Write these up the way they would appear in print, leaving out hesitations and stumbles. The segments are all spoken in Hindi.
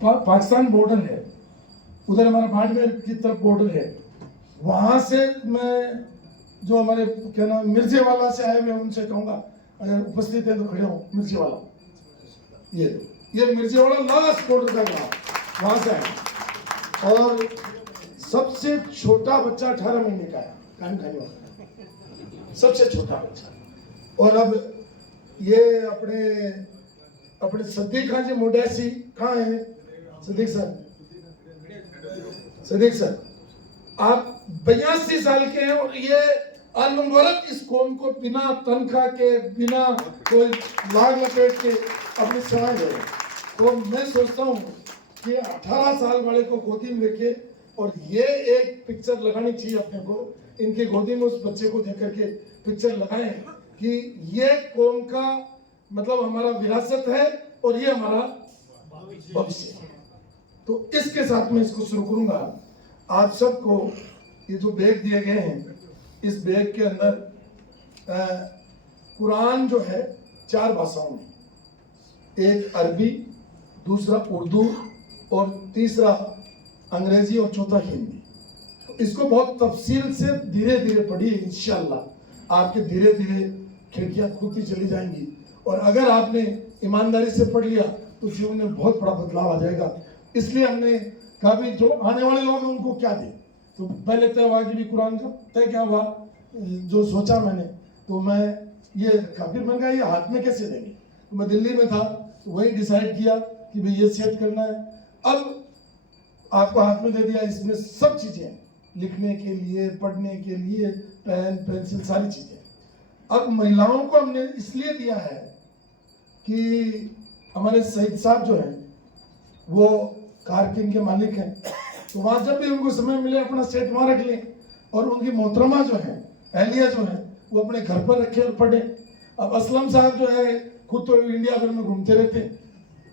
पाकिस्तान बॉर्डर है, उधर हमारा बाड़मेर की तरफ बॉर्डर है, वहाँ से मैं जो हमारे क्या नाम मिर्जेवाला से आए, मैं उनसे कहूँगा अगर उपस्थित है तो खड़े हो। मिर्जेवाला, ये मिर्जेवाला लास्ट बॉर्डर का गाँव, वहाँ से आए। और सबसे छोटा बच्चा 18 महीने का है, कान खाने वाला सबसे छोटा बच्चा। और अब ये अपने सदीक खान जी मोडेसी कहाँ है? सदीक सर आप 82 साल के हैं और ये अनवरत इस कौम को बिना तनख्वाह के, बिना कोई लाग लपेट के अपनी सेवाएं दे रहे। तो मैं सोचता हूँ कि 18 साल वाले को गोदी में लेके और ये एक पिक्चर लगानी चाहिए अपने को, इनकी गोदी में उस बच्चे को देख करके पिक्चर लगाएं कि ये कौम का मतलब हमारा विरासत है और ये हमारा भविष्य है। तो इसके साथ मैं इसको शुरू करूंगा। आप सबको ये जो बैग दिए गए हैं, इस बैग के अंदर कुरान जो है 4 भाषाओं में, एक अरबी, दूसरा उर्दू और तीसरा अंग्रेजी और चौथा हिंदी। तो इसको बहुत तफसील से धीरे धीरे पढ़िए, इंशाअल्लाह आपके धीरे धीरे खिड़कियां खुलती चली जाएंगी। और अगर आपने ईमानदारी से पढ़ लिया तो जीवन में बहुत बड़ा बदलाव आ जाएगा। इसलिए हमने कहा भी जो आने वाले लोग हैं उनको क्या दें। तो पहले तय हुआ कि भी कुरान का तय क्या हुआ, जो सोचा मैंने, तो मैं ये रखा। फिर मैंने कहा ये हाथ में कैसे देंगे, तो मैं दिल्ली में था तो वही डिसाइड किया कि भाई ये सेट करना है। अब आपको हाथ में दे दिया, इसमें सब चीज़ें लिखने के लिए, पढ़ने के लिए, पेन पेंसिल सारी चीज़ें। अब महिलाओं को हमने इसलिए दिया है कि हमारे सईद साहब जो हैं वो कार किंग के मालिक हैं, तो वहाँ जब भी उनको समय मिले अपना सेट वहाँ रख लें। और उनकी मोहतरमा जो है, अहलिया जो है, वो अपने घर पर रखे और पढ़े। अब असलम साहब जो है खुद तो इंडिया भर में घूमते रहते हैं,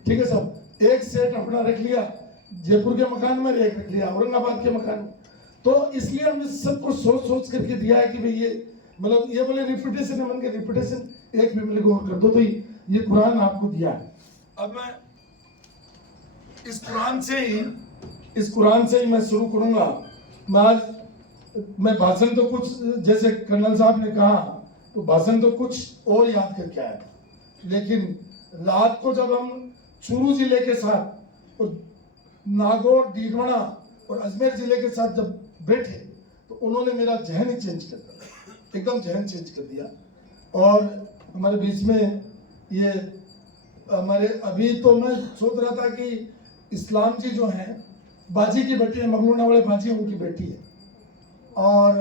ठीक है साहब, एक सेट अपना रख लिया जयपुर के मकान में, एक रख लिया औरंगाबाद के मकान में। तो इसलिए हमने सबको सोच सोच करके दिया है कि भाई ये मतलब ये बोले रिपीटेशन है, मन के रिपीटेशन एक फैमिली को और कर दो, तो ये कुरान आपको दिया है। अब मैं इस कुरान से ही मैं शुरू करूंगा। मैं भाषण तो कुछ, जैसे कर्नल साहब ने कहा, तो भाषण तो कुछ और याद करके आया था, लेकिन रात को जब हम चूरू जिले के साथ और नागौर, डीडवाना और अजमेर जिले के साथ जब बैठे तो उन्होंने मेरा जहन ही चेंज कर दिया, एकदम जहन चेंज कर दिया। और हमारे बीच में ये हमारे अभी तो मैं सोच रहा था कि इस्लाम जी जो हैं बाजी की बेटी है, मगलूना वाले बाजी उनकी बेटी है। और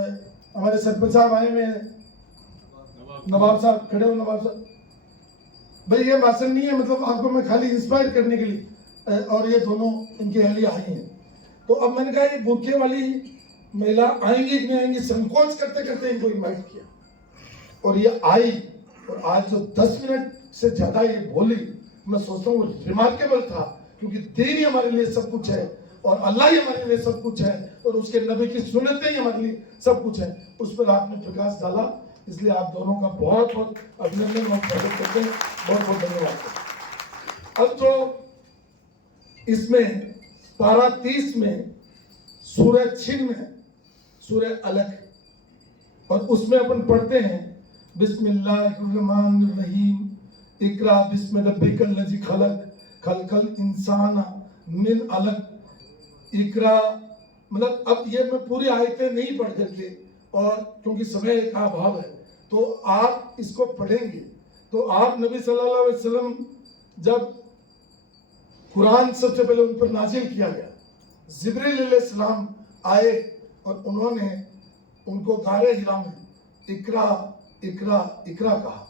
हमारे सरपंच साहब आए हुए हैं, नवाब साहब खड़े हो। नवाब साहब भाई ये भाषण नहीं है, मतलब आपको मैं खाली इंस्पायर करने के लिए, और ये दोनों इनके अहलिया आई हैं। तो अब मैंने कहा ये बुरखे वाली महिला आएंगी कि नहीं आएंगी, संकोच करते करते इनको इन्वाइट किया और ये आई। और आज जो 10 मिनट से ज्यादा ये बोली, मैं सोचता हूँ रिमार्केबल था, क्योंकि दीन ही हमारे लिए सब कुछ है और अल्लाह ही हमारे लिए सब कुछ है और उसके नबी की सुन्नतें ही हमारे लिए सब कुछ है। उस पर आपने प्रकाश डाला, इसलिए आप दोनों का बहुत बहुत अभिनंदन और स्वागत करते हैं, बहुत बहुत धन्यवाद। अब जो इसमें पारा 30 में सूरह छिन्न है, सूरह अलग, और उसमें अपन पढ़ते हैं बिस्मिल्लाहिर्रहमानिर्रहीम, इकरा बिस्मि रब्बिकल लज़ी खलक, खलकल इंसान मिन अलक। इकरा मतलब अब ये मैं पूरी आयतें नहीं पढ़ करके, और क्योंकि समय का अभाव है, तो आप इसको पढ़ेंगे तो आप नबी सल्लल्लाहु अलैहि वसल्लम जब कुरान सबसे पहले उन पर नाजिल किया गया, जिब्रील अलैहिस्सलाम आए और उन्होंने उनको गारे हिरा में इकरा इकरा इकरा कहा।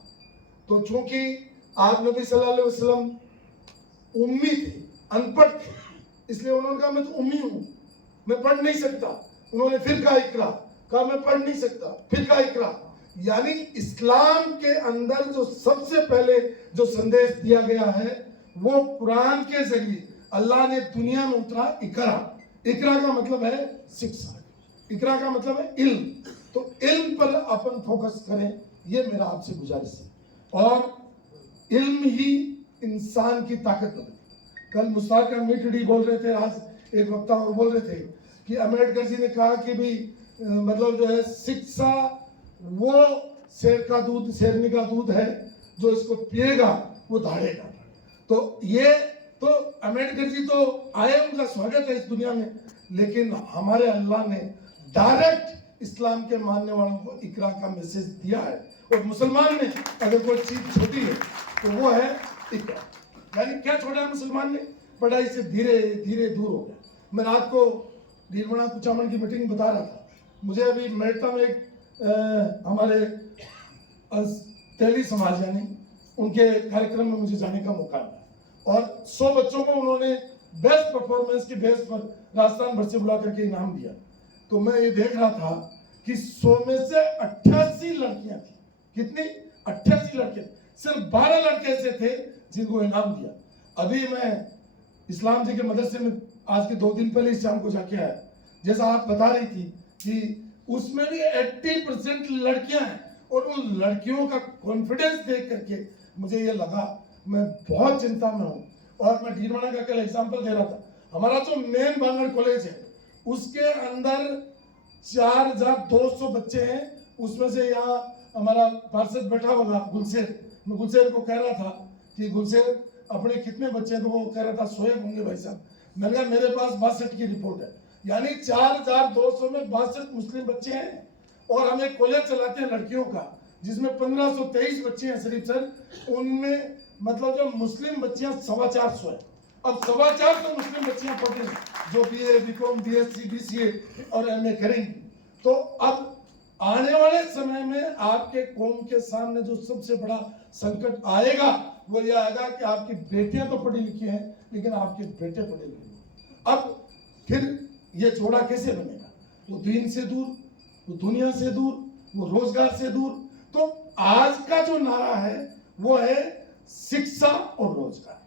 तो चूंकि आप नबी सल्लल्लाहु अलैहि वसल्लम उम्मी थे, अनपढ़ थे, इसलिए उन्होंने कहा मैं तो उम्मी हूं, मैं पढ़ नहीं सकता। उन्होंने फिर कहा इकरा, कहा मैं पढ़ नहीं सकता, फिर कहा इकरा। यानी इस्लाम के अंदर जो सबसे पहले जो संदेश दिया गया है वो कुरान के जरिए अल्लाह ने दुनिया में उतरा। इकरा, इकरा का मतलब है शिक्षा, इकरा का मतलब है इल्म। तो इल्म पर अपन फोकस करें, ये मेरा आपसे गुजारिश है। और इल्म ही इंसान की ताकत बदलती है। कल मुश्ताक अहमद बोल रहे थे, आज एक वक्ता और बोल रहे थे कि अम्बेडकर जी ने कहा कि भी मतलब जो है शिक्षा वो शेर का दूध, शेरनी का दूध है, जो इसको पिएगा वो दहाड़ेगा। तो ये तो अम्बेडकर जी तो आए, उनका स्वागत है इस दुनिया में, लेकिन हमारे अल्लाह ने डायरेक्ट इस्लाम के मानने वालों को इकरा का मैसेज दिया है। और मुसलमान ने अगर कोई चीज छोटी है तो वो है इकरा। यानी क्या छोड़ा है मुसलमान ने? पढ़ाई से धीरे धीरे दूर हो गया। मैं रात को नीलमणि कुचामन की मीटिंग बता रहा था, मुझे अभी मेड़ता में एक हमारे तेली समाज यानी उनके कार्यक्रम में मुझे जाने का मौका मिला और 100 बच्चों को उन्होंने बेस्ट परफॉर्मेंस की बेस पर राजस्थान भर से बुला करके इनाम दिया। तो मैं ये देख रहा था कि 100 में से 88 लड़कियां थी। कितनी? 88 लड़के। सिर्फ 12 लड़के ऐसे थे जिनको इनाम दिया। अभी मैं इस्लाम जी के मदरसे में आज के 2 दिन पहले इस शाम को जाके आया। जैसा आप बता रही थी कि उसमें भी 80% लड़कियां हैं और उन लड़कियों का कॉन्फिडेंस देख करके मुझे ये लगा मैं बहुत चिंता में हूँ। और मैं ढीरवाना का कल एग्जाम्पल दे रहा था, हमारा जो मेन बांगड़ कॉलेज है उसके अंदर 4200 बच्चे हैं। उसमें से यहाँ हमारा पार्षद बैठा होगा गुलशेर, मैं गुलशेर को कह रहा था कि गुलशेर अपने कितने बच्चे हैं, तो वो कह रहा था 100 होंगे भाई साहब। मैंने कहा मेरे पास 62 की रिपोर्ट है, यानी 4200 में 62 मुस्लिम बच्चे हैं। और हम एक कॉलेज चलाते हैं लड़कियों का जिसमें 1523 बच्चे हैं सिर्फ सर, उनमें मतलब जो मुस्लिम बच्चियां 450 है। अब 450 मुस्लिम बच्चियां पढ़ रही हैं जो BA, BCom, BSc, BCA और MA करेंगी। तो अब आने वाले समय में आपके कौम के सामने जो सबसे बड़ा संकट आएगा वो ये आएगा कि आपकी बेटियां तो पढ़ी लिखी हैं लेकिन आपके बेटे पढ़े लिखे नहीं। अब फिर ये जोड़ा कैसे बनेगा? वो दीन से दूर, वो दुनिया से दूर, वो रोजगार से दूर। तो आज का जो नारा है वो है शिक्षा और रोजगार।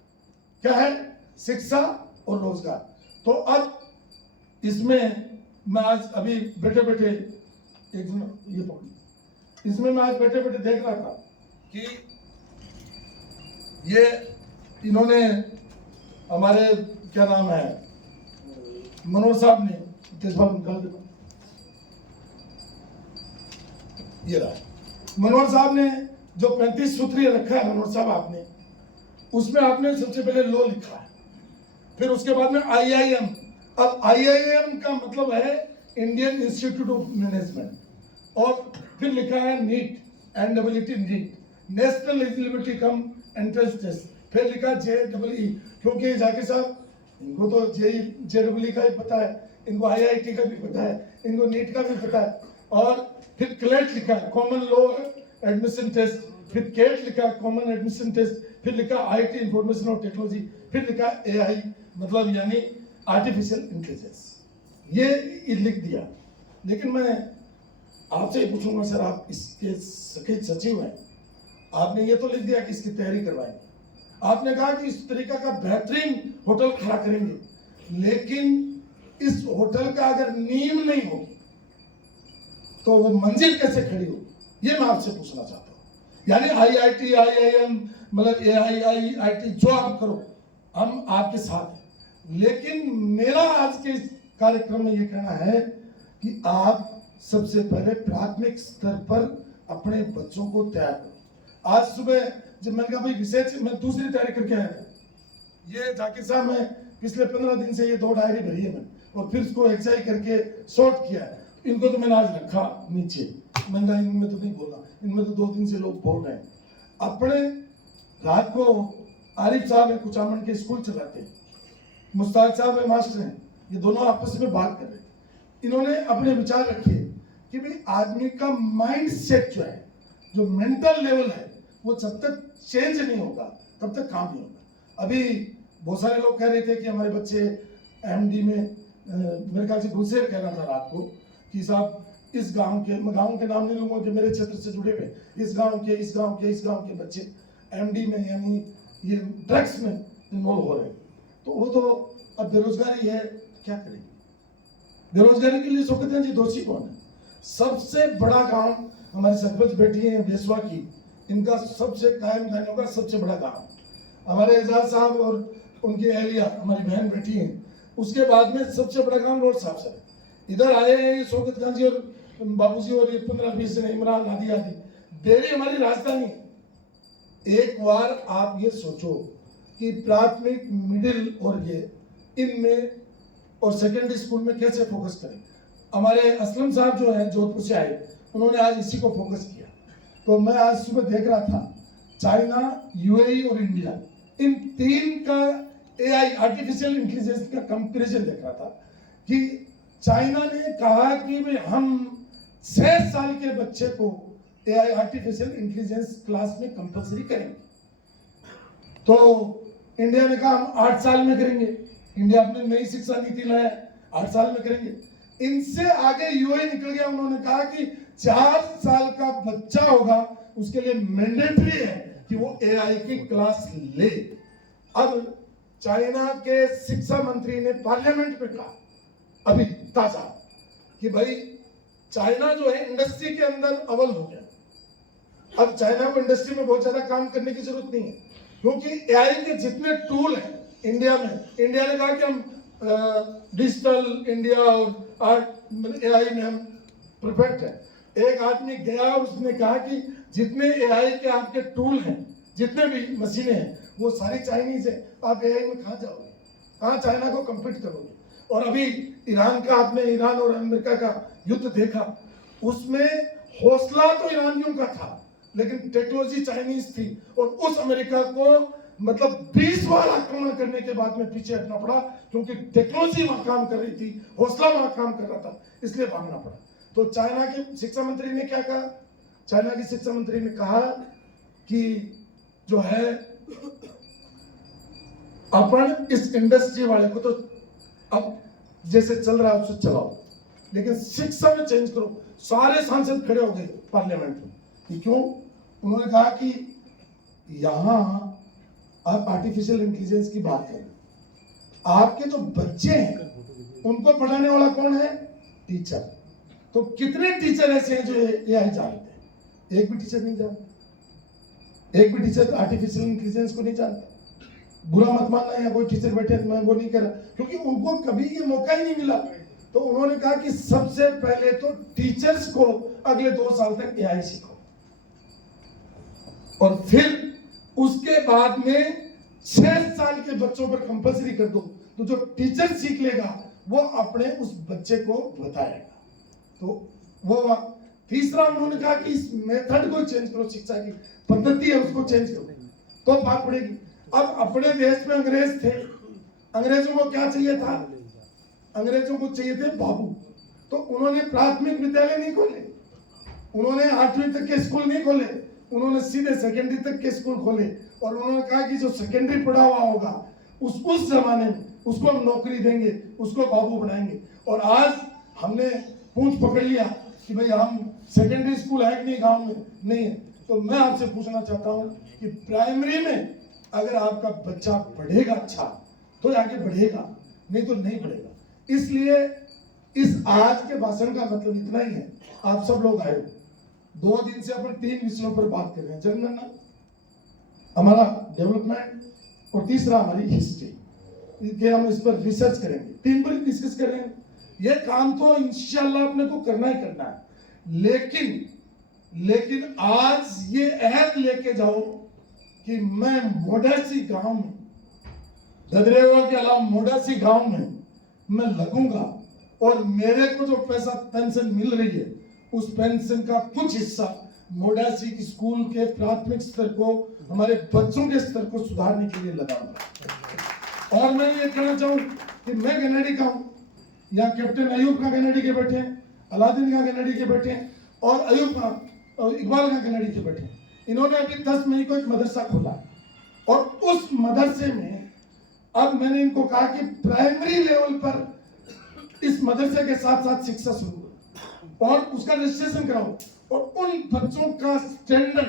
क्या है? शिक्षा और रोजगार। तो अब इसमें मैं आज अभी बैठे बैठे एक ये पकड़ी, इसमें मैं आज बैठे बैठे देख रहा था कि ये इन्होंने हमारे क्या नाम है मनोहर साहब ने तेजपाल निकाल दिया, ये रहा मनोहर साहब ने जो 35 सूत्रीय रखा है मनोहर साहब आपने, उसमें आपने सबसे पहले लो लिखा है, फिर उसके बाद में IIM। अब IIM का मतलब है इंडियन इंस्टीट्यूट ऑफ मैनेजमेंट, और फिर लिखा है NEET, NEET, national eligibility cum entrance test, फिर लिखा JEE, क्योंकि जाकिर साहब इनको तो JEE का ही पता है, इनको IIT का भी पता है, इनको NEET का भी पता है। और फिर CLET लिखा है, कॉमन लॉ एडमिशन टेस्ट, फिर CAT लिखा है, कॉमन एडमिशन टेस्ट, फिर लिखा IT इंफॉर्मेशन और टेक्नोलॉजी, फिर लिखा AI मतलब यानी आर्टिफिशियल इंटेलिजेंस। ये लिख दिया। लेकिन मैं आपसे पूछूंगा सर, आप इसके सके सचिव हैं, आपने ये तो लिख दिया कि इसकी तैयारी करवाएंगे, आपने कहा कि इस तरीका का बेहतरीन होटल खड़ा करेंगे, लेकिन इस होटल का अगर नींव नहीं होगी तो वो मंजिल कैसे खड़ी होगी? ये मैं आपसे पूछना चाहता हूँ। यानी IIT, IIM मतलब AIIT जो आप करो हम आपके साथ हैं, लेकिन मेरा आज के इस कार्यक्रम में ये कहना है कि आप सबसे पहले प्राथमिक स्तर पर अपने बच्चों को तैयार करो। आज सुबह जब मैंने कहा भाई विशेष, मैं दूसरी तैयारी करके आया था, ये जाकिर साहब मैं पिछले 15 दिन से ये 2 डायरी भरी है मैंने, और फिर उसको एक्सरसाइज करके शॉर्ट किया है। इनको तो मैंने आज रखा नीचे, मैंने इनमें तो नहीं बोलना, इनमें तो 2 दिन से लोग बोल रहे हैं। अपने रात को आरिफ साहब है कुचामन के स्कूल चलाते हैं, मुश्ताक साहब है मास्टर हैं, ये दोनों आपस में बात कर रहे हैं। इन्होंने अपने विचार रखे कि भाई आदमी का माइंड सेट जो है, जो मेंटल लेवल है, वो जब तक चेंज नहीं होगा तब तक काम नहीं होगा। अभी बहुत सारे लोग कह रहे थे कि हमारे बच्चे MD में, मेरे ख्याल से गुलशेर कह रहा था रात को कि साहब इस गांव के, मैं गांव के नाम नहीं लूंगा कि मेरे क्षेत्र से जुड़े हुए, इस गांव के बच्चे MD में यानी ये ड्रग्स में इन्वॉल्व हो रहे हैं। तो वो तो अब बेरोजगारी है, क्या करेंगे? बेरोजगारी के लिए सुखदेव जी दोषी कौन है? सबसे बड़ा गांव हमारी सरपंच बैठी है बेसवा की, इनका सबसे कायम खाने का सबसे बड़ा गांव। हमारे एजाज साहब और उनकी अहलिया हमारी बहन बैठी हैं, उसके बाद में सबसे बड़ा काम रोड साफ सर। इधर आए हैं ये शौकत खान जी और बाबूजी और ये 15-20 जन इमरान आदि आदि। डेरी हमारी राजधानी। एक बार आप ये सोचो कि प्राथमिक, मिडिल और ये इनमें और सेकेंडरी स्कूल में कैसे फोकस करें। हमारे असलम साहब जो हैं जोधपुर से आए, उन्होंने आज इसी को फोकस किया। तो मैं आज सुबह देख रहा था चाइना, यूएई और इंडिया, इन तीन का एआई आर्टिफिशियल इंटेलिजेंस का कंपैरिजन देख रहा था कि चाइना ने कहा कि भाई हम 6 साल के बच्चे को एआई आर्टिफिशियल इंटेलिजेंस क्लास में कंपलसरी करेंगे। तो इंडिया ने कहा हम 8 साल में करेंगे। इंडिया अपनी नई शिक्षा नीति लाया, 8 साल में करेंगे। इनसे आगे यूएई निकल गया, उन्होंने कहा कि 4 साल का बच्चा होगा उसके लिए मैंडेटरी है कि वो एआई की क्लास ले। अब चाइना के शिक्षा मंत्री ने पार्लियामेंट में कहा अभी ताजा कि भाई चाइना जो है इंडस्ट्री के अंदर अव्वल हो गया। अब चाइना को इंडस्ट्री में बहुत ज्यादा काम करने की जरूरत नहीं है, क्योंकि एआई के जितने टूल हैं इंडिया में, इंडिया ने कहा कि हम डिजिटल इंडिया और एआई में हम परफेक्ट है। एक आदमी गया, उसने कहा कि जितने एआई के आपके टूल हैं, जितने भी मशीनें हैं, वो सारी चाइनीज है। आप एआई में कहाँ जाओगे, कहाँ चाइना को कम्पीट करोगे। और अभी ईरान का, आपने ईरान और अमेरिका का युद्ध देखा, उसमें हौसला तो ईरानियों का था लेकिन टेक्नोलॉजी चाइनीज थी। और उस अमेरिका को मतलब 20 बार आक्रमण करने के बाद में पीछे हटना पड़ा, क्योंकि टेक्नोलॉजी वहां काम कर रही थी, हौसला वहां काम कर रहा था, इसलिए भागना पड़ा। तो चाइना के शिक्षा मंत्री ने क्या कहा, चाइना की शिक्षा मंत्री ने कहा कि जो है अपन इस इंडस्ट्री वाले को तो अब जैसे चल रहा है उससे चलाओ, लेकिन शिक्षा में चेंज करो। सारे सांसद खड़े हो गए पार्लियामेंट में। क्यों? उन्होंने कहा कि यहां आप आर्टिफिशियल इंटेलिजेंस की बात करें, आपके जो बच्चे हैं उनको पढ़ाने वाला कौन है? टीचर। तो कितने टीचर ऐसे हैं जो एआई जानते हैं? एक भी टीचर नहीं जानता, एक भी टीचर आर्टिफिशियल इंटेलिजेंस को नहीं जानता। बुरा मत मानना, यहाँ कोई टीचर बैठे, मैं वो नहीं कर रहा, क्योंकि उनको कभी ये मौका ही नहीं मिला। तो उन्होंने कहा कि सबसे पहले तो टीचर्स को अगले 2 साल तक एआई सीखो, और फिर उसके बाद में 6 साल के बच्चों पर कंपलसरी कर दो। तो जो टीचर सीख लेगा वो अपने उस बच्चे को बताएगा। तो वो तीसरा उन्होंने कहा कि इस मेथड को चेंज करो, शिक्षा की पद्धति है उसको चेंज करो, तो बात पड़ेगी। अब अपने देश में अंग्रेज थे, अंग्रेजों को क्या चाहिए था? अंग्रेजों को चाहिए थे बाबू। तो उन्होंने प्राथमिक विद्यालय नहीं खोले, उन्होंने 8वीं तक के स्कूल नहीं खोले, उन्होंने सीधे सेकेंडरी तक के स्कूल खोले। और उन्होंने कहा कि जो सेकेंडरी पढ़ा हुआ होगा उस जमाने में उसको हम नौकरी देंगे, उसको बाबू बनाएंगे। और आज हमने पूंछ पकड़ लिया कि भाई हम सेकेंडरी स्कूल है कि नहीं गांव में, नहीं है। तो मैं आपसे पूछना चाहता हूं कि प्राइमरी में अगर आपका बच्चा पढ़ेगा अच्छा तो आगे बढ़ेगा, नहीं तो नहीं बढ़ेगा। इसलिए इस आज के भाषण का मतलब इतना ही है। आप सब लोग आए, 2 दिन से अपन 3 विषयों पर बात कर रहे हैं, जनगणना, हमारा डेवलपमेंट, और तीसरा हमारी हिस्ट्री, कि हम इस पर रिसर्च करेंगे। 3 पर डिस्कस कर रहे हैं। ये काम तो इंशाल्लाह अपने को करना ही करना है, लेकिन आज ये अहद लेके जाओ कि मैं मोडासी गांव में, ददरेवा के अलावा मोडासी गांव में मैं लगूंगा, और मेरे को जो पैसा पेंशन मिल रही है उस पेंशन का कुछ हिस्सा मोडासी की स्कूल के प्राथमिक स्तर को, हमारे बच्चों के स्तर को सुधारने के लिए लगाऊंगा। और मैं ये कहना चाहूँ कि मैं गनेडी का हूँ, यहाँ कैप्टन अयूब का गनेडी के बैठे हैं, अलादीन का गनेडी के बैठे हैं, और अयूब का और इकबाल का गनेडी के बैठे हैं। इन्होंने अभी 10 मई को एक मदरसा खोला, और उस मदरसे में अब मैंने इनको कहा कि प्राइमरी लेवल पर इस मदरसे के साथ साथ शिक्षा शुरू करो और उसका रजिस्ट्रेशन कराओ, और उन बच्चों का स्टैंडर्ड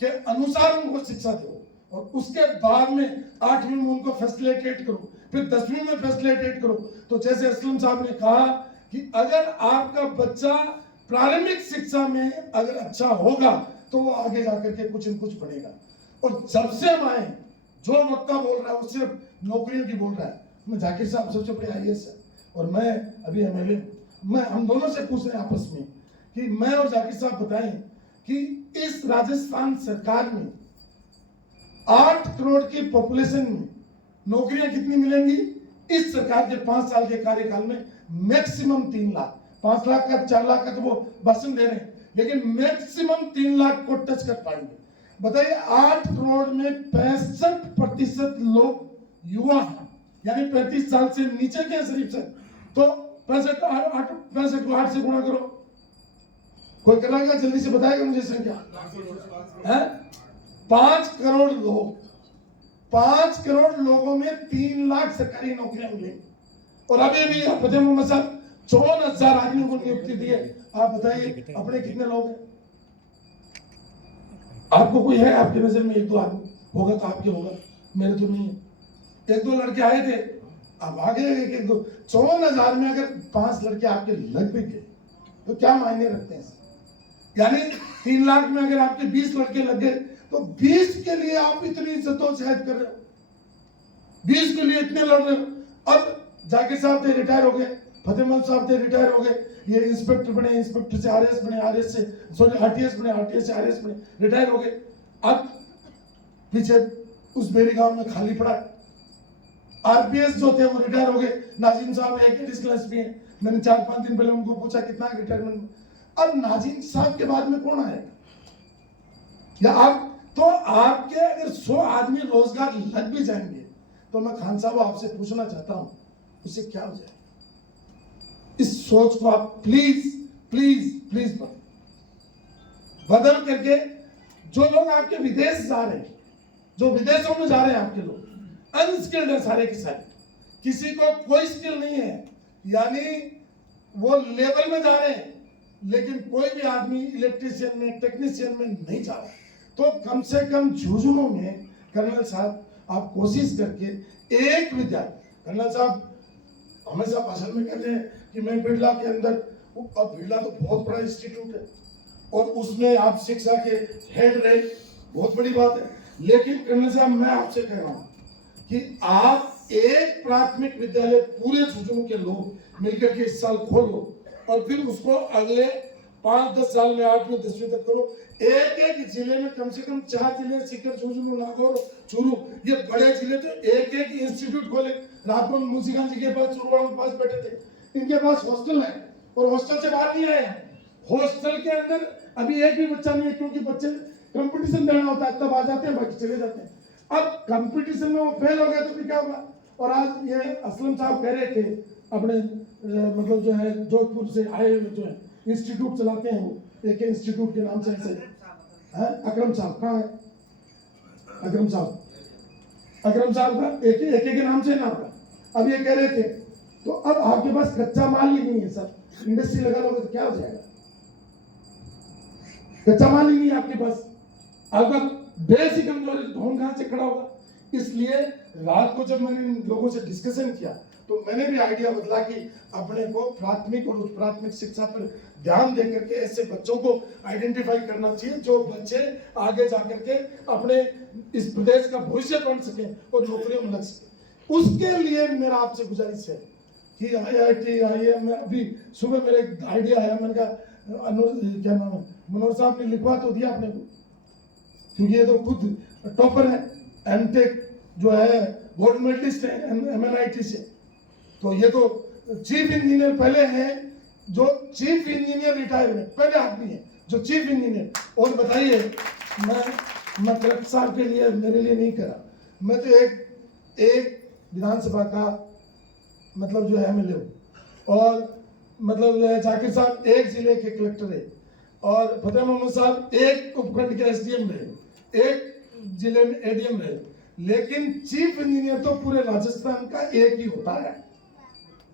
के अनुसार उनको शिक्षा दो। और उसके बाद में 8वीं में उनको फैसिलिटेट करो, फिर 10वीं में फैसिलिटेट करो। तो जैसे असलम साहब ने कहा कि अगर आपका बच्चा प्रारंभिक शिक्षा में अगर अच्छा होगा तो वो आगे जाकर के कुछ न कुछ बनेगा। और जब से हम आए जो वक्ता बोल रहा है वो सिर्फ नौकरियों की बोल रहा है। मैं जाकिर साहब सबसे बड़े IAS है और मैं अभी MLA, मैं हम दोनों से पूछ रहे हैं आपस में कि मैं और जाकिर साहब बताएं कि इस राजस्थान सरकार में 8 करोड़ की पॉपुलेशन में नौकरियां कितनी मिलेंगी? इस सरकार के 5 साल के कार्यकाल में मैक्सिमम 3 लाख, 5 लाख का 4 लाख का तो वो भाषण दे रहे हैं, लेकिन मैक्सिमम 3 लाख को टच कर पाएंगे। बताइए 8 करोड़ में 65% लोग युवा हैं, यानी 35 साल से नीचे के शरीफ से, तो 65 को 8 से गुणा करो। कोई कराएगा? जल्दी से बताएगा मुझे संख्या है? 5 करोड़ लोग, 5 करोड़ लोगों में 3 लाख सरकारी नौकरियां मिलेंगी। और अभी भी फतेह मोहम्मद साहब 54,000 आदमियों को नियुक्ति दी है। आप बताइए अपने कितने लोग हैं? आपको कोई है आपकी नजर में? 1-2 आदमी होगा तो आपके होगा, मेरे तो नहीं है। 1-2 लड़के आए थे, अब आगे 1-2 54,000 में अगर 5 लड़के आपके लग भी गए तो क्या मायने रखते हैं? यानी 3 लाख में अगर आपके 20 लड़के लग गए तो 20 के लिए आप इतनी जद्दोजहद कर रहे हो, 20 के लिए इतने लड़ रहे हो। अब जाकिर साहब थे, रिटायर हो गए, फतेह मोहम्मद साहब थे, रिटायर हो गए, ये इंस्पेक्टर बने, इंस्पेक्टर से RS बने, RS से सॉरी RTS बने, RTS से RS बने, रिटायर हो गए। अब पीछे उस बेरी गांव में खाली पड़ा। RPS जो थे वो रिटायर हो गए। नाजिम साहब एक एडिशनल SP हैं, मैंने 4-5 दिन पहले उनको पूछा कितना रिटायरमेंट। अब नाजिम साहब के बाद में कौन आएगा? या आप तो आपके अगर 100 आदमी रोजगार लग भी जाएंगे तो मैं खान साहब आपसे पूछना चाहता हूं उससे क्या हो जाए? इस सोच को आप प्लीज प्लीज प्लीज बदल करके, जो लोग आपके विदेश जा रहे हैं, जो विदेशों में जा रहे हैं आपके लोग, अनस्किल्ड है सारे के सारे, किसी को कोई स्किल नहीं है, यानी वो लेवल में जा रहे हैं, लेकिन कोई भी आदमी इलेक्ट्रीशियन में, टेक्नीशियन में नहीं जा रहा। तो कम से कम झुंझुनू में कर्नल साहब आप कोशिश करके एक विद्यार्थी, कर्नल साहब हमेशा भाषण में कहते हैं कि मैं बिरला के अंदर, अब बिरला तो बहुत बड़ा इंस्टीट्यूट है और उसमें आप शिक्षा के हेड रहे, बहुत बड़ी बात है। लेकिन कर्नल साहब मैं आपसे कह रहा हूं कि आप एक प्राथमिक विद्यालय पूरे झुंझुनू के लोग मिलकर के इस साल खोलो और फिर उसको अगले 5-10 साल में 8वीं 10वीं तक करो। एक जिले में कम से कम 4 जिले, सीकर, झुंझुनू, नागौर, चूरू, ये बड़े जिले, तो एक इंस्टीट्यूट खोले। रात को मुंशीगंज जी के पास, चूरू के पास बैठे थे, इनके पास हॉस्टल है और हॉस्टल से बाहर नहीं आए। हॉस्टल के अंदर अभी एक भी बच्चा नहीं है, क्योंकि बच्चे कंपटीशन देना होता है, तब आ जाते हैं, बाकी चले जाते हैं। अब कंपटीशन में वो फेल हो गया तो फिर क्या होगा? और आज ये असलम साहब कह रहे थे, अपने मतलब जो है जोधपुर से आए हुए जो है इंस्टीट्यूट चलाते हैं, वो एक इंस्टीट्यूट के नाम से अकरम साहब, कहाँ है अकरम साहब? अकरम साहब का एक के नाम से नाम का। अब ये कह रहे थे, तो अब आपके पास कच्चा माल ही नहीं है सर, इंडस्ट्री लगा लोगे तो क्या हो जाएगा? कच्चा माल ही नहीं है आपके पास, आपका बेस ही कमजोर है, ढोंग कहां से खड़ा होगा? इसलिए रात को जब मैंने इन लोगों से डिस्कशन किया तो मैंने भी आइडिया बदला कि अपने को प्राथमिक और उच्च प्राथमिक शिक्षा पर ध्यान दे करके ऐसे बच्चों को आइडेंटिफाई करना चाहिए जो बच्चे आगे जाकर के अपने इस प्रदेश का भविष्य बन सके और नौकरियों में लग सके। उसके लिए मेरा आपसे गुजारिश है कि IIT IIM में अभी सुबह मेरे एक आइडिया आया, मैंने कहा क्या नाम है, मनोहर साहब ने लिखवा तो दिया अपने को, क्योंकि ये तो खुद टॉपर है, MTech जो है गोल्ड मेडलिस्ट है MNIT से, तो ये तो चीफ इंजीनियर पहले हैं, जो चीफ इंजीनियर रिटायर हुए पहले आदमी है जो चीफ इंजीनियर। और बताइए, मैं कलेक्टर साहब के लिए, मेरे लिए नहीं करा, मैं तो एक विधानसभा का मतलब जो है MLA हूँ, और मतलब जो है जाकिर साहब एक जिले के कलेक्टर है, और फतेह मोहम्मद साहब एक उपखंड के SDM रहे, एक जिले में ADM रहे, लेकिन चीफ इंजीनियर तो पूरे राजस्थान का एक ही होता है।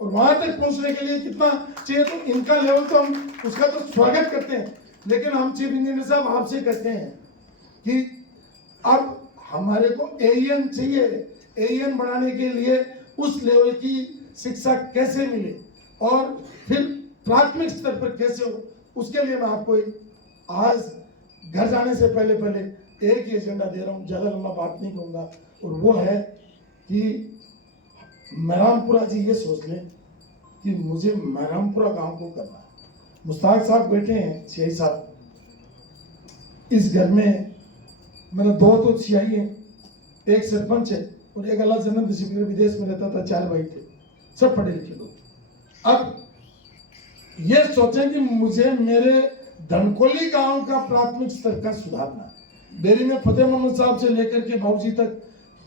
और वहां तक पहुंचने के लिए कितना चाहिए? तो इनका लेवल तो हम उसका तो स्वागत करते हैं, लेकिन हम चीफ इंजीनियर साहब आपसे कहते हैं कि अब हमारे को AEN चाहिए। AEN बढ़ाने के लिए उस लेवल की शिक्षा कैसे मिले और फिर प्राथमिक स्तर पर कैसे हो, उसके लिए मैं आपको आज घर जाने से पहले एक ही एजेंडा दे रहा हूँ, ज्यादा लंबा बात नहीं कहूंगा। और वो है कि महरामपुरा जी ये सोच लें कि मुझे महरामपुरा गांव को करना है। मुश्ताक साहब बैठे हैं सियाई साहब, इस घर में मेरे दो तो सियाई हैं, एक सरपंच है और एक अल्लाह जन्नत नसीब करे विदेश में रहता था, 4 भाई थे, सब पढ़े लिखे लोग। अब ये सोचें कि मुझे मेरे धनकोली गांव का प्राथमिक स्तर का सुधारना है। बेरी में फतेह मोहम्मद साहब से लेकर के बाबूजी तक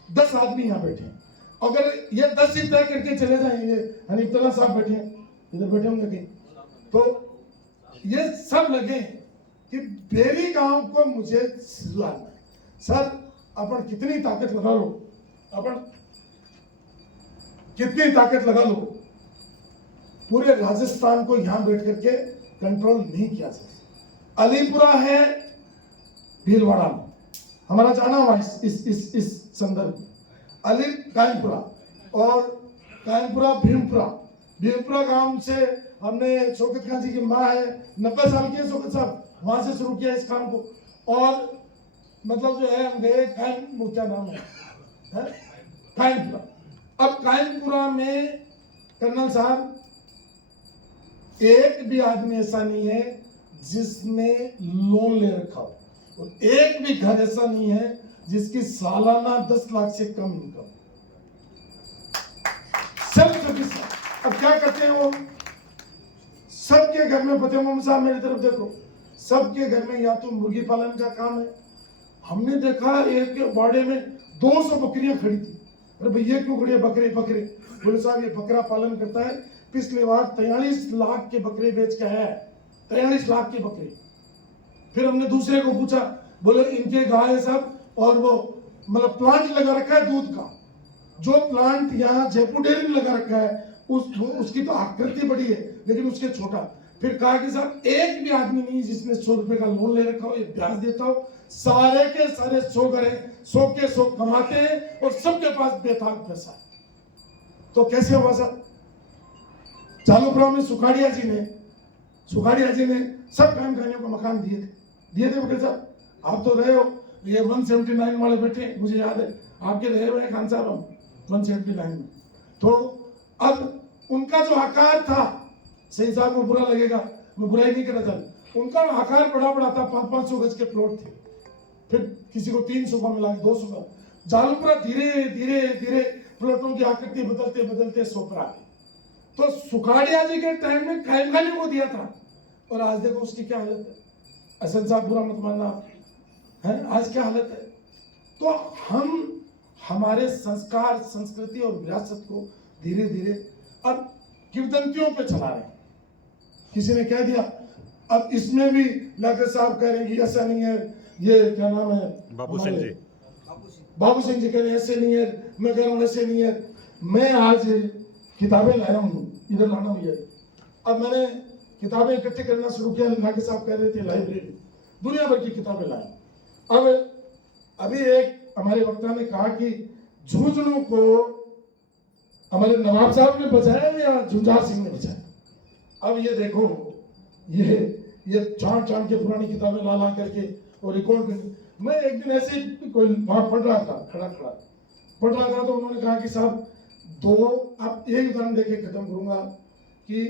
10 आदमी यहाँ बैठे हैं। अगर ये 10 ही तय करके चले जाएंगे, हनीफुल्ला साहब बैठे हैं, इधर बैठे होंगे कहीं, तो ये सब लगे कि बेरी गांव को मुझे सुधारना है। सर अपन कितनी ताकत लगा लो, अपन कितनी ताकत लगा लो, पूरे राजस्थान को यहां बैठ करके कंट्रोल नहीं किया जा सकता। अलीपुरा है भीलवाड़ा में, हमारा जाना हुआ इस संदर्भ में, अली कायमपुरा और कायमपुरा भीमपुरा गांव से हमने शौकत खान जी की माँ है, 90 साल की है शौकत साहब, वहां से शुरू किया इस काम को। और मतलब जो है हम गए क्या नाम है कायमपुरा। अब कायमपुरा में कर्नल साहब एक भी आदमी ऐसा नहीं है जिसने लोन ले रखा हो, और एक भी घर ऐसा नहीं है जिसकी सालाना 10 लाख से कम इनकम। सब अब क्या करते हैं वो, सबके घर में, फतेह मोहम्मद साहब मेरी तरफ देखो, सबके घर में या तो मुर्गी पालन का काम है। हमने देखा एक बाड़े में 200 बकरियां खड़ी थी। अरे भैया क्यों खड़ी है बकरे? बोले साहब ये बकरा पालन करता है, पिछली बार 43 लाख के बकरे बेच के आया है, 43 लाख के बकरे। फिर हमने दूसरे को पूछा, बोले इनके गाय सब, और वो मतलब प्लांट लगा रखा है दूध का, जो प्लांट यहाँ जयपुर डेयरी में लगा रखा है उसकी तो आकृति बड़ी है लेकिन उसके छोटा। फिर कहा कि साहब एक भी आदमी नहीं जिसने 100 रुपए का लोन ले रखा हो, ये ब्याज देता हो, सारे के सारे 100 करें, 100 के 100 कमाते हैं और सबके पास बेताब पैसा है। तो कैसे हुआ साहब? चालूपुरा में सुखाड़िया जी ने सब काम खानियों को मकान दिए थे बकरे साहब। आप तो रहे हो, ये 179 वाले बैठे, मुझे याद है आपके रहे हुए खान साहब हम 179 में। तो अब उनका जो आकार था, सही साहब को बुरा लगेगा, मैं बुराई नहीं करना चाहता, उनका आकार बड़ा था, 500 गज के प्लॉट थे, फिर किसी को 300 का मिला, 200 का। जालूपुरा धीरे धीरे प्लॉटों की आकृति बदलते 100 पर आ गई। तो सुखाड़िया जी के टाइम में कायमखानी को दिया था, और आज देखो उसकी क्या हालत है। असन साहब बुरा मत मानना है, आज क्या हालत है। तो हम हमारे संस्कार, संस्कृति और विरासत को धीरे धीरे अब किंवदंतियों पे चला रहे हैं। किसी ने कह दिया, अब इसमें भी लाकर साहब कह रहे हैं कि ऐसा नहीं है, ये क्या नाम है बाबू सिंह जी कह रहे हैं ऐसे नहीं है, मैं कह रहा हूँ ऐसे नहीं है। मैं आज किताबें लाया हूँ, इधर लाना भैया। अब मैंने किताबें इकट्ठे करना शुरू किया, लाके साहब कह रहे थे लाइब्रेरी दुनिया भर की किताबें लाए। अब अभी एक हमारे वक्ता ने कहा कि झुंझुनू को हमारे नवाब साहब ने बचाया या झुंझार सिंह ने बचाया। अब ये देखो, ये चांद के पुरानी किताबें ला करके और रिकॉर्ड। मैं एक दिन ऐसे कोई वहां पढ़ रहा था, खड़ा पढ़ रहा था, तो उन्होंने कहा कि साहब आप एक उदाहरण देके खत्म करूंगा कि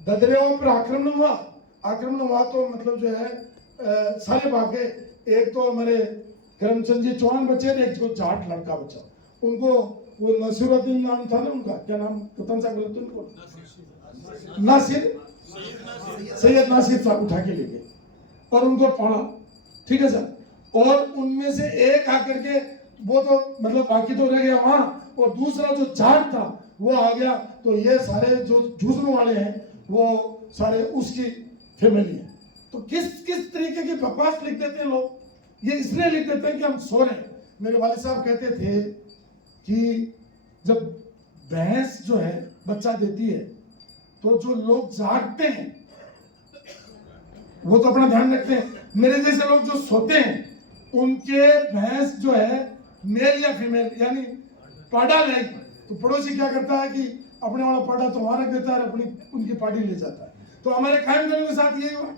ददरियाओं पर आक्रमण हुआ तो मतलब जो है सारे भागे। एक तो हमारे करमचंद जी चौहान बचे, एक जो जाट लड़का बचा, उनको वो नसीरुद्दीन नाम था ना उनका, क्या नाम कप्तान साहब बोले उनको, सैयद नासिर साहब उठा के ले गए और उनको पढ़ा, ठीक है सर। और उनमें से एक आकर के वो तो मतलब बाकी तो रह गया वहां, और दूसरा जो जाट था वो आ गया। तो ये सारे जो झुंझुनू वाले हैं वो सारे उसकी फैमिली है। तो किस तरीके की बकवास लिख देते हैं लोग। ये इसलिए लिख देते हैं कि हम सो रहे हैं। मेरे वाले साहब कहते थे कि जब भैंस जो है बच्चा देती है तो जो लोग जागते हैं वो तो अपना ध्यान रखते हैं, मेरे जैसे लोग जो सोते हैं उनके भैंस जो है मेल या फीमेल यानी पाड़ा रहेगी, तो पड़ोसी क्या करता है कि अपने वाला पाड़ा तो वहां रख देता है, अपनी उनकी पार्टी ले जाता है। तो हमारे कायम करने के साथ यही हुआ,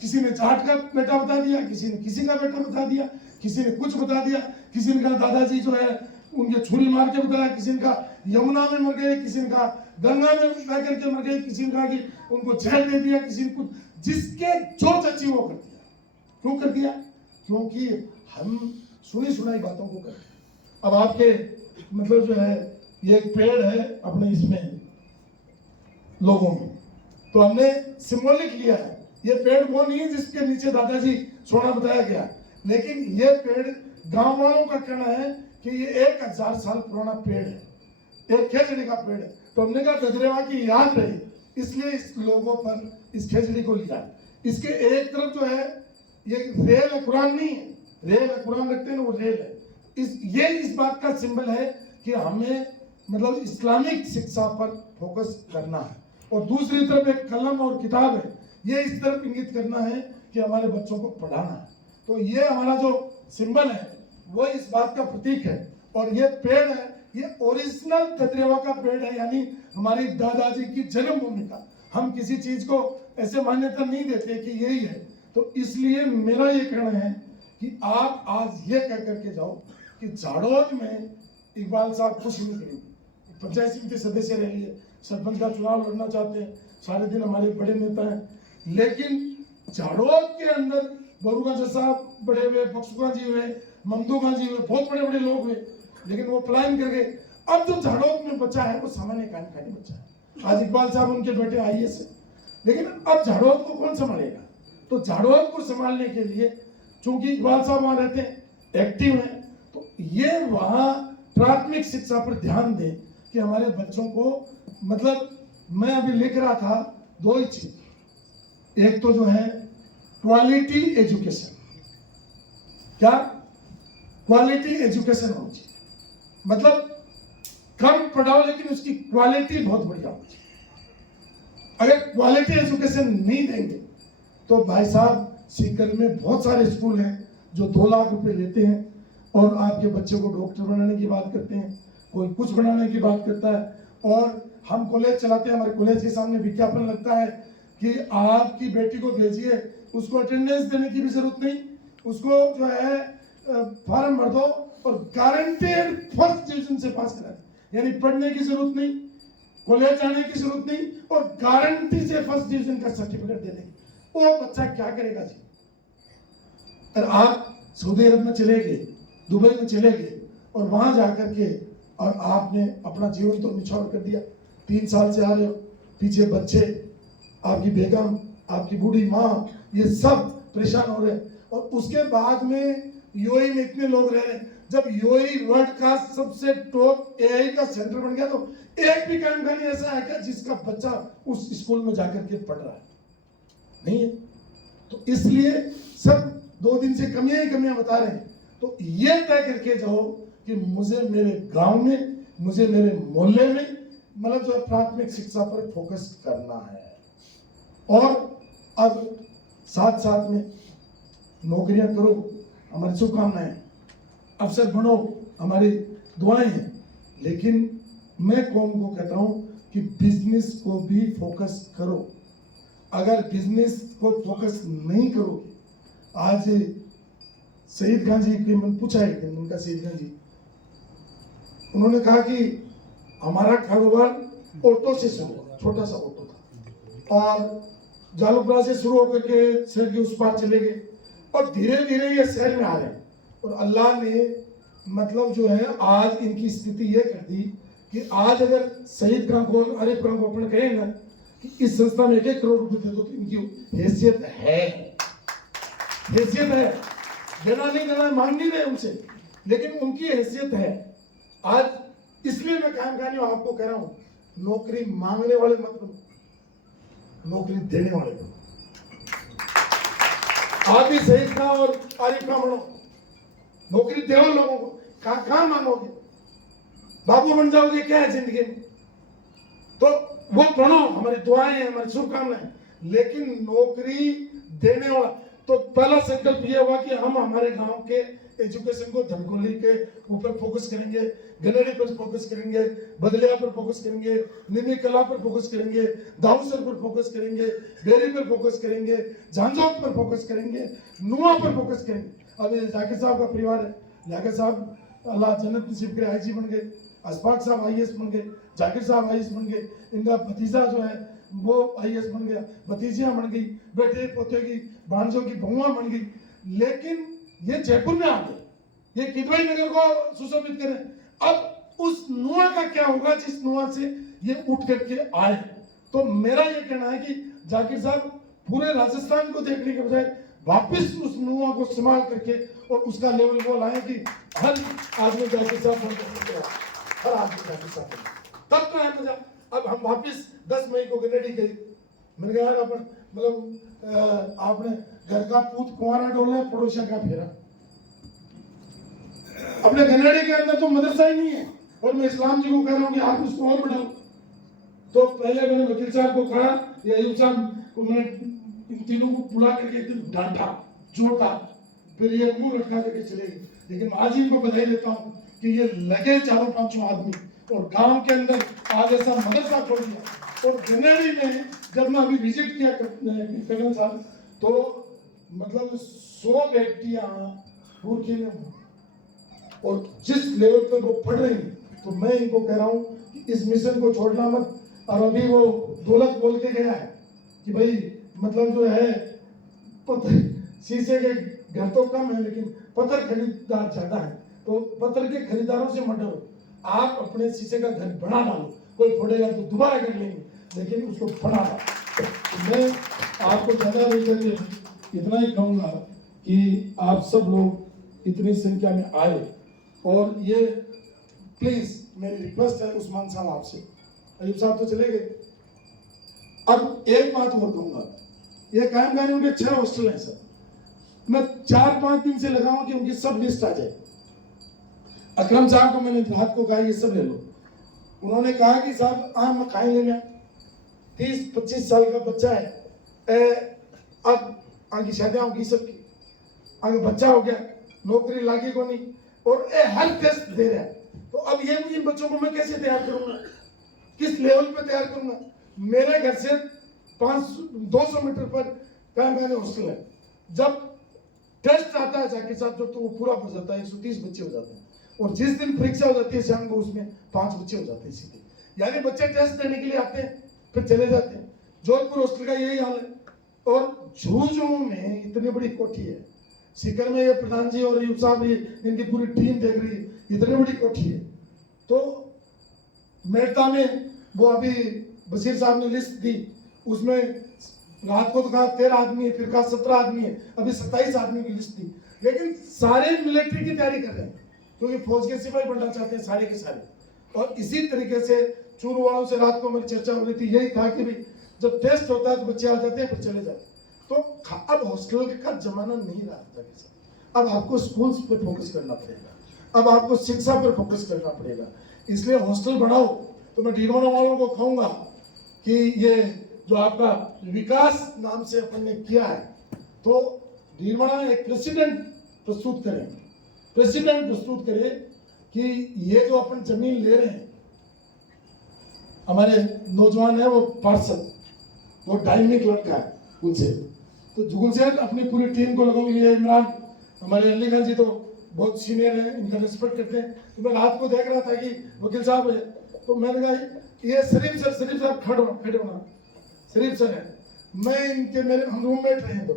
किसी ने जाट का बेटा बता दिया, किसी ने किसी का बेटा बता दिया, किसी ने कुछ बता दिया, किसी ने कहा दादाजी जो है उनके छुरी मार के बताया, किसी ने कहा यमुना में मर गए, किसी ने कहा गंगा में बह करके मर गए, किसी ने कहा कि उनको जहर दे दिया, किसी ने कुछ, जिसके जो चाची वो कर दिया। क्यों कर दिया? क्योंकि हम सुनी सुनाई बातों को करते हैं। अब आपके मतलब जो है ये एक पेड़ है अपने इसमें लोगों में, तो हमने सिंबॉलिक लिया है। ये पेड़ वो नहीं है जिसके नीचे दादाजी सोना बताया गया, लेकिन ये पेड़ गांव वालों का कहना है कि ये 1000 साल पुराना पेड़ है, एक खेजड़ी का पेड़ है। तो हमने कहा गजरेवा की याद रही, इसलिए इस लोगों पर इस खेजड़ी को लिया। इसके एक तरफ जो है ये रेल है, कुरान नहीं है, रेल है, कुरान रखते हैं वो रेल है। इस बात का सिंबल है कि हमें मतलब इस्लामिक शिक्षा पर फोकस करना है, और दूसरी तरफ एक कलम और किताब है, ये इस तरफ इंगित करना है कि हमारे बच्चों को पढ़ाना है। तो ये हमारा जो सिंबल है वो इस बात का प्रतीक है। और ये पेड़ है, ये ओरिजिनल गजरेवा का पेड़ है, यानी हमारी दादाजी की जन्मभूमि का। हम किसी चीज को ऐसे मान्यता नहीं देते कि यही है। तो इसलिए मेरा ये कहना है कि आप आज ये कह करके जाओ कि झाड़ोद में इकबाल साहब कुछ नहीं करेंगे, पंचायत समिति सदस्य रह लिए, सरपंच का चुनाव लड़ना चाहते हैं, सारे दिन हमारे बड़े नेता हैं, लेकिन झाड़ोद के अंदर बरूगंज साहब बड़े हुए, बक्सुगा जी हुए, ममदूगा जी हुए, बहुत बड़े बड़े लोग हुए, लेकिन वो पलायन कर गए। अब जो झाड़ोद में बचा है वो सामान्य खानी बचा है। आज इकबाल साहब उनके बेटे IAS है, लेकिन अब झाड़ोद को कौन संभालेगा? तो झाड़ोद को संभालने के लिए चूंकि इकबाल साहब वहां रहते हैं, एक्टिव हैं, तो ये वहां प्राथमिक शिक्षा पर ध्यान दें कि हमारे बच्चों को, मतलब मैं अभी लिख रहा था 2 ही चीज, एक तो जो है क्वालिटी एजुकेशन, क्या क्वालिटी एजुकेशन होनी चाहिए, मतलब कम पढ़ाओ लेकिन उसकी क्वालिटी बहुत बढ़िया होनी चाहिए। अगर क्वालिटी एजुकेशन नहीं देंगे तो भाई साहब सीकर में बहुत सारे स्कूल हैं जो 2 लाख रुपए लेते हैं और आपके बच्चे को डॉक्टर बनाने की बात करते हैं, कोई कुछ बनाने की बात करता है। और हम कॉलेज चलाते हैं, हमारे कॉलेज के सामने विज्ञापन लगता है कि आपकी बेटी को भेजिए, उसको अटेंडेंस देने की भी जरूरत नहीं, उसको जो है फॉर्म भर दो और गारंटेड फर्स्ट डिवीजन से पास करा, यानी पढ़ने की जरूरत नहीं, कॉलेज जाने की जरूरत नहीं, और गारंटी से फर्स्ट डिवीजन का सर्टिफिकेट दे देंगे। वो बच्चा क्या करेगा जी? अगर आप सऊदी अरब में चले गए, दुबई में चले गए और वहां जाकर के और आपने अपना जीवन तो निछावर कर दिया, 3 साल से आ रहे हो, पीछे बच्चे, आपकी बेगम, आपकी बूढ़ी माँ, ये सब परेशान हो रहे हैं, और उसके बाद में यूएई में इतने लोग रह रहे हैं। जब यूएई वर्ल्ड का सबसे टॉप AI का सेंटर बन गया तो एक भी कर्मचारी ऐसा है क्या जिसका बच्चा उस स्कूल में जाकर के पढ़ रहा है? नहीं है। तो इसलिए सब 2 दिन से कमियां ही कमियां बता रहे हैं। तो ये तय करके जाओ कि मुझे मेरे गांव में, मुझे मेरे मोहल्ले में, मतलब जो प्राथमिक शिक्षा पर फोकस करना है। और अब साथ साथ में नौकरियां करो, हमारी शुभकामनाएं, अफसर बनो, हमारी दुआएं हैं। लेकिन मैं कौम को कहता हूं कि बिजनेस को भी फोकस करो। अगर बिजनेस को फोकस नहीं करोगे, आज शहीद खान जी की मैंने पूछा एक दिन, उनका शहीद खान जी, उन्होंने कहा कि हमारा कारोबार ऑटो से शुरू हुआ, छोटा सा ऑटो था, और जालूपड़ा से शुरू होकर के शहर के उस पार चले गए, और धीरे धीरे ये शहर में आ रहे हैं। और अल्लाह ने मतलब जो है आज इनकी स्थिति ये कर दी कि आज अगर शहीद खान को, आरिफ खान को अपन कहें ना कि इस संस्था में 1-1 करोड़ रुपए दे दो, तो इनकी हैसियत है, हैसियत है। देना नहीं देना मांग नहीं रहे उनसे, लेकिन उनकी हैसियत है आज। इसलिए मैं कायम कहानी आपको कह रहा हूं, नौकरी मांगने वाले मत बनो, नौकरी देने वाले बनो। आप भी शहीद खान और आरिफ खान बनो, नौकरी दो लोगों को। कहां मांगोगे? बाबू बन जाओगे क्या है जिंदगी में? तो वो बनो, हमारी दुआएं हैं, हमारी शुभकामनाएं, लेकिन नौकरी देने वाला। तो पहला संकल्प ये हुआ कि हम हमारे गांव के एजुकेशन को धनकुल्ली के ऊपर फोकस करेंगे, गनेरी पर फोकस करेंगे, बदलिया पर फोकस करेंगे, निमी कला पर फोकस करेंगे, दाऊसर पर फोकस करेंगे, बेरी पर फोकस करेंगे, झांझोट पर फोकस करेंगे, नुआ पर फोकस करेंगे। अब जाकिर साहब का परिवार है, जाकिर साहब अल्लाह जन्नत नसीब करे आईजी बन गए, अशफाक साहब आईएएस बन गए, जाकिर साहब आईएएस बन गए, इनका भतीजा जो है वो आईएएस बन गया, भतीजियां बन गई, बेटे पोते की भांजों की बहुआं बन गई। लेकिन ये जयपुर में आ गए, ये किदवई नगर को सुशोभित करें। अब उस नुआ का क्या होगा जिस नुआ से ये उठ करके आए। तो मेरा ये कहना है कि जाकिर साहब पूरे राजस्थान को देखने के बजाय वापस उस नुआ को संभाल करके और उसका लेवल वो लाए कि हर आदमी जाकिर साहब बन सकते हैं, हर आदमी जाकिर साहब तब तो है मजा। अब हम वापस 10 मई को गनेडी गए, मैंने कहा यार अपन मतलब आपने घर का पूत कुंवारा डोला, पड़ोसियों का फेरा। अपने गनेडी के अंदर तो मदरसा ही नहीं है, और मैं इस्लाम जी को कह रहा हूँ कि आप उसको और बढ़ाओ। तो पहले मैंने वकील साहब को कहा, या अयूब साहब को मैंने इन तीनों को बुला करके एक दिन डांटा, जोता, फिर ये मुंह रखा करके चले गए। लेकिन आज इनको बधाई देता हूँ कि ये लगे चारों पांचों आदमी और गांव के अंदर आज ऐसा मदरसा खोल दिया। और गनेडी में जब मैं अभी विजिट किया कर्नल साहब, तो मतलब 100 बेटियां भूखे में हुई, और जिस लेवल पे वो पढ़ रही, तो मैं इनको कह रहा हूँ कि इस मिशन को छोड़ना मत। और अभी वो दौलत बोल के गया है कि भाई मतलब जो है पत्थर शीशे के घर तो कम है लेकिन पत्थर खरीदार ज्यादा है, तो पत्थर के खरीदारों से मत डरो, आप अपने शीशे का घर बना डालो, कोई फोड़ेगा तो दोबारा कर लेंगे, लेकिन उसको बना डालो। मैं आपको ज्यादा नहीं करके इतना ही कहूँगा कि आप सब लोग इतनी संख्या में आए, और ये प्लीज मेरी रिक्वेस्ट है उस्मान साहब आपसे, अयूब साहब तो चले गए। अब एक बात और कहूंगा, ये कायम खानियों के 6 हॉस्टल हैं सर, मैं 4-5 दिन से लगाऊं कि उनकी सब लिस्ट आ जाए। अकरम साहब को मैंने रात को कहा ये सब ले लो, उन्होंने कहा कि साहब मैं खाई ले लिया, 30-25 साल का बच्चा है, अब आगे शादियां होगी सबकी, आगे बच्चा हो गया, नौकरी लागी को नहीं, और हर टेस्ट दे रहा है। तो अब ये इन बच्चों को मैं कैसे तैयार करूंगा, किस लेवल पे तैयार करूंगा। मेरे घर से 200 मीटर पर कायम हॉस्टल है, जब टेस्ट आता है जाके साथ तो वो पूरा हो जाता है, 130 बच्चे हो जाते हैं, और जिस दिन परीक्षा हो जाती है शाम को उसमें 5 बच्चे हो जाते हैं सीधे, यानी बच्चे टेस्ट देने के लिए आते हैं फिर चले जाते हैं। जोधपुर हॉस्टल का यही हाल है। और झुंझुनू में इतनी बड़ी कोठी है, सीकर में ये प्रधान जी और अयूब साहब इनकी पूरी टीम देख रही है, इतनी बड़ी कोठी है। तो मेड़ता में वो अभी बशीर साहब ने लिस्ट दी, उसमें रात को तो कहा 13 आदमी है, फिर कहा 17 आदमी है, अभी 27 आदमी की लिस्ट दी। लेकिन सारे मिलिट्री की तैयारी कर रहे हैं, क्योंकि फौज के सिपाही बनना चाहते हैं सारे के सारे। और इसी तरीके से चूरू वालों से रात को मेरी चर्चा हो रही थी, यही था कि भाई जब टेस्ट होता है तो बच्चे आ जाते हैं फिर चले जाते। तो अब हॉस्टल का जमाना नहीं रहा था, अब आपको स्कूल्स पे फोकस करना पड़ेगा, अब आपको शिक्षा पर फोकस करना पड़ेगा, इसलिए हॉस्टल बढ़ाओ। तो मैं डीरमना वालों को कहूंगा कि ये जो आपका विकास नाम से अपन ने किया है, तो डीरमना एक प्रेसिडेंट प्रस्तुत करें कि ये जो अपन जमीन ले रहे हैं, हमारे नौजवान है वो पार्षद, वो डायनेमिक लड़का है उनसे, तो जुगल से अपनी पूरी टीम को लगाऊंगी, ये इमरान हमारे अली खान जी तो बहुत सीनियर है, इनका रिस्पेक्ट करते हैं। तो मैं रात को देख रहा था कि वकील साहब है, तो मैंने कहा ये शरीफ साहब खड़े होना, शरीफ सर है, मैं इनके मेरे हम रूममेट रहे, तो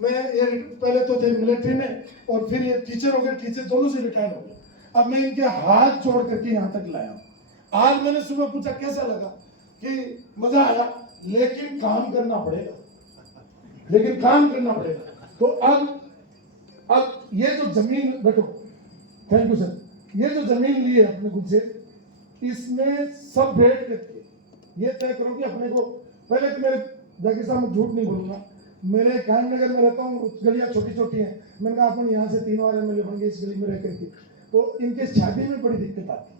मैं ये पहले तो थे मिलिट्री में और फिर ये टीचर हो गए, टीचर दोनों से रिटायर हो गए। अब मैं इनके हाथ जोड़ करके यहाँ तक लाया हूँ। आज मैंने सुबह पूछा कैसा लगा, कि मजा आया, लेकिन काम करना पड़ेगा, तो अब ये जो जमीन, बैठो, थैंक यू सर, ये जो जमीन ली है अपने खुद से, इसमें सब बैठ करके ये तय करो कि अपने को, पहले तो मेरे जाकिर साहब में झूठ नहीं बोलूंगा, मेरे कायम नगर में रहता हूँ, गलियाँ छोटी छोटी हैं, मैंने कहा अपन यहाँ से 3 बार एमएलए बन गए इस गली में रह करके, तो इनके शादी में बड़ी दिक्कत आती है,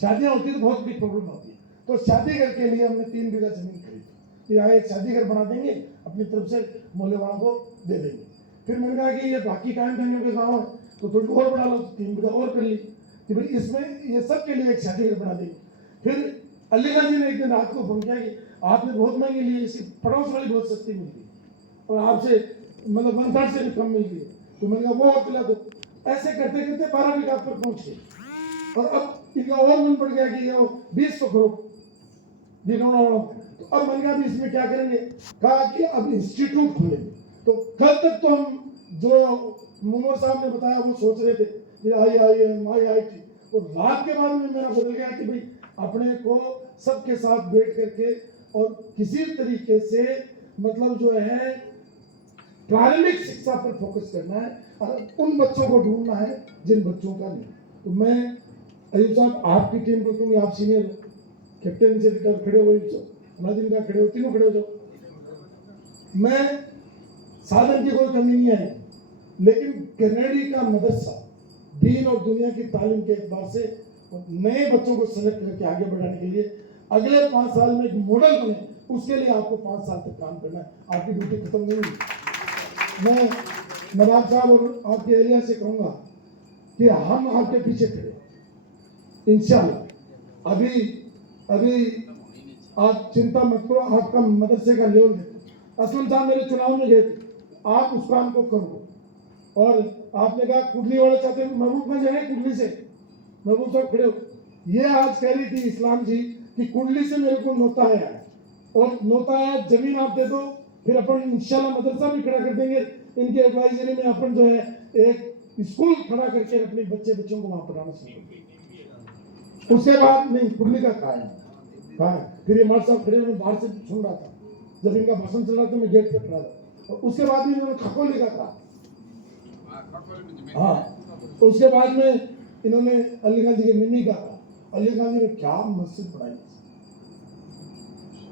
शादियाँ होती है तो बहुत बड़ी प्रॉब्लम होती है। तो शादी घर के लिए हमने 3 बीघा जमीन खरीदी, यहाँ एक शादी घर बना देंगे, अपनी तरफ से मोहल्ले वालों को दे देंगे। फिर मैंने कहा कि ये बाकी कायम खानियों के गाँव है तो थोड़ी और बढ़ा लो, 3 बीघा और कर ली कि भाई इसमें ये सब के लिए एक शादी घर बना देंगे। फिर अली खान जी ने एक दिन रात को फोन किया कि आपने बहुत महंगी ली, इसकी पड़ोस वाली बहुत सस्ती मिलती है और आपसे मतलब 1/3 से भी कम मिलती है, तो मैंने कहा वो और दिला दो। ऐसे करते करते 12वीं क्लास पर पहुंच गए। और अब इनका और मन पड़ गया कि ये 20 तो करो तो अब मन गया भी इसमें क्या करेंगे, कहा कि अब इंस्टीट्यूट खोलेंगे। तो कल तक तो हम जो मुनवर साहब ने बताया वो सोच रहे थे कि IIM IIT, और रात के बाद में मेरा बदल गया कि भाई अपने को सबके साथ बैठ करके और किसी तरीके से मतलब जो है प्रारंभिक शिक्षा पर फोकस करना है और उन बच्चों को ढूंढना है जिन बच्चों का नहीं। तो मैं अयूब साहब आपकी टीम को, क्योंकि आप सीनियर कैप्टन से रिटायर खड़े हो, नाजिम का खड़े हो, तीनों खड़े हो जाओ। मैं साधन की कोई कमी नहीं है, लेकिन कनेडी का मदरसा दीन और दुनिया की तालीम के एतबार से नए बच्चों को सेलेक्ट करके आगे बढ़ाने के लिए अगले 5 साल में एक मॉडल बने, उसके लिए आपको 5 साल तक काम करना है। आपकी ड्यूटी खत्म नहीं हुई। मैं नवाब साहब और आपके एरिया से कहूंगा कि हम आपके पीछे खड़े इंशाल्लाह। अभी आप चिंता मत करो, आपका मदरसे का लेवल देखो। असलम साहब मेरे चुनाव में गए थे, आप उस काम को करो। और आपने कहा कुंडली वाले चाहते हैं, महबूबगंज है कुंडली से, महबूब साहब खड़े हो। ये आज कह रही थी इस्लाम जी कि कुंडली से मेरे को नोता है और नोता है, जमीन आप दे दो, फिर अपन इंशाल्लाह मदरसा भी खड़ा कर देंगे। इनके एडवाइजरी में अपन जो है एक स्कूल खड़ा करके अपने बच्चों को वहां पढ़ाना शुरू। उसके बाद नहीं कुंडली का कहा है। फिर ये मार साहब खड़े, मैं बाहर से सुन रहा था, जब इनका भाषण चल रहा था मैं गेट पे खड़ा था। और उसके बाद भी इन्होंने खकोली का कहा, हाँ। उसके बाद में इन्होंने अलीगंज के मिनी का कहा। अलीगंज में क्या मस्जिद बनाई,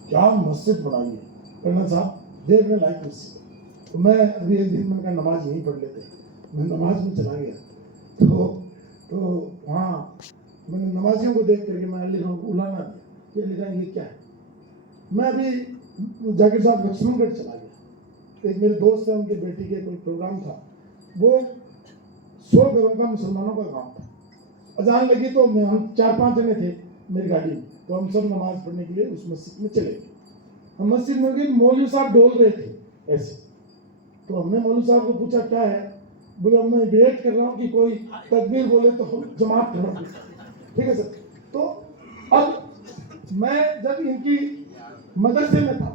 क्या मस्जिद बनाई है कर्नल साहब, देखने लायक मस्जिद। तो मैं अभी एक दिन मैंने कहा नमाज यहीं पढ़ लेते, मैं नमाज में चला गया। तो वहाँ मैंने नमाजियों को देख करके मैं अलीगंज को उलाना दिया कि अलीगंज ये क्या है। मैं अभी जाकिर साहब लक्ष्मणगढ़ चला गया, एक मेरे दोस्त है, उनके बेटी के कोई प्रोग्राम था, वो 100 घरों का मुसलमानों का काम था। अजान लगी तो हम 4-5 जने थे मेरी गाड़ी में, तो हम सब नमाज पढ़ने के लिए उस मस्जिद में चले गए। हम मस्जिद में गए, मौलवी साहब डोल रहे थे ऐसे। तो हमने मौलवी साहब को पूछा क्या है, बोले मैं वेट कर रहा हूँ कि कोई तकबीर बोले तो हम जमात खड़ा। ठीक है सर। तो अब मैं जब इनकी मदरसे में था,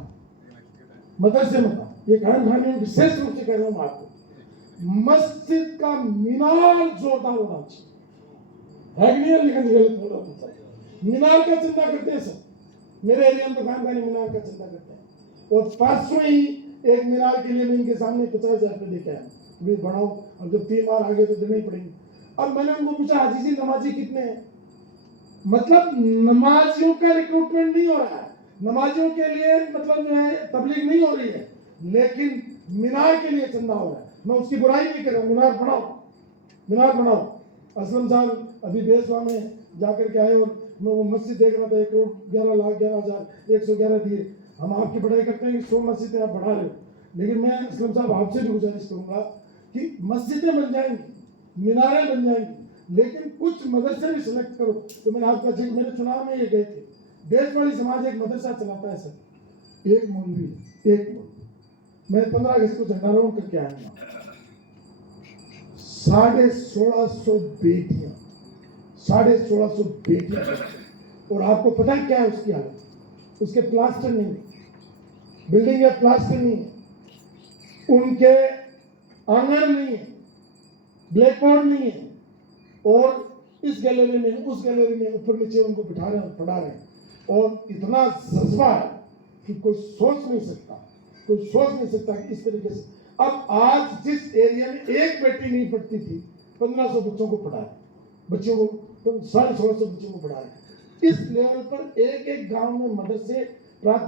ये कायम खाने में विशेष रूप से कह रहा हूँ आपको, मस्जिद का मीनार जोरदार होना चाहिए, है कि नहीं? लिखा गलत हो रहा है। मीनार का चिंता करते हैं सब, मेरे एरिया में तो काम खाने मीनार का चिंता करते हैं। और परसों ही एक मीनार के लिए मैं इनके सामने 50,000 रुपये लेके आया, भी बढ़ाओ, और जब 3 बार आगे तो देने ही पड़ेंगे। अब मैंने उनको पूछा हाजी जी नमाजी कितने हैं, मतलब नमाजियों का रिक्रूटमेंट नहीं हो रहा है, नमाजियों के लिए मतलब जो है तबलीग नहीं हो रही है, लेकिन मीनार के लिए चंदा हो रहा है। मैं उसकी बुराई नहीं कर रहा, मीनार बनाओ। असलम साहब अभी बेसवा में जाकर के आए और मैं वो मस्जिद देख रहा था, 1,11,11,111 दिए। हम आपकी बढ़ाई करते हैं कि 100 मस्जिदें आप बढ़ा रहे हो, लेकिन मैं असलम साहब आपसे भी गुजारिश करूंगा कि मस्जिदें बन जाएंगी, मीनारें बन जाएंगी, लेकिन कुछ मदरसे भी सिलेक्ट करो। तो मैंने आपका जिक्र, मेरे चुनाव में ये गए थे, देशवाली समाज एक मदरसा चलाता है सर, एक मौलवी, मैं 15 अगस्त को झंडारोहण करके आऊंगा। 1650 बेटियां, 1650 बेटियां, और आपको पता है क्या है उसकी हालत, उसके प्लास्टर नहीं है, बिल्डिंग है प्लास्टर नहीं है, उनके आंगन नहीं है, ब्लैक बोर्ड नहीं है, और इस गैलरी में उस गैलरी में ऊपर नीचे उनको बिठा रहे हैं, पढ़ा रहे हैं। और इतना जज्बा है कि कोई सोच नहीं सकता कि इस तरीके से। अब आज जिस एरिया में एक बेटी नहीं पढ़ती थी, 1500 बच्चों को पढ़ा है, बच्चों को 1650 बच्चों को पढ़ा है। इस लेवल पर एक गांव में मदरसे,